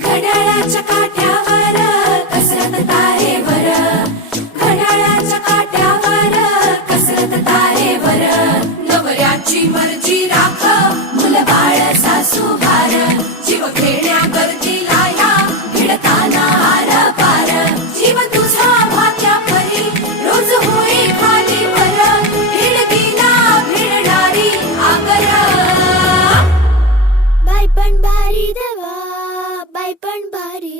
घड्याळाच्या काठ्यावर कसरत तारेवर. घड्याळाच्या काठ्यावर कसरत तारेवर. नवऱ्याची मर्जी राख मुलबाळ सासू भार. जीव खेळ पण भारी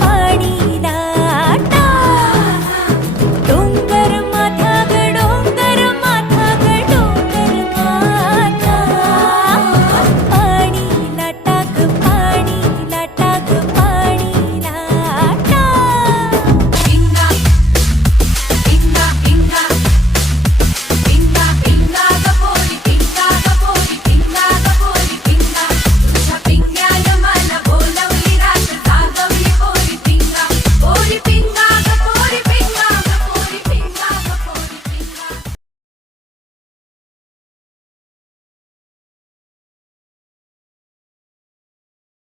பாடி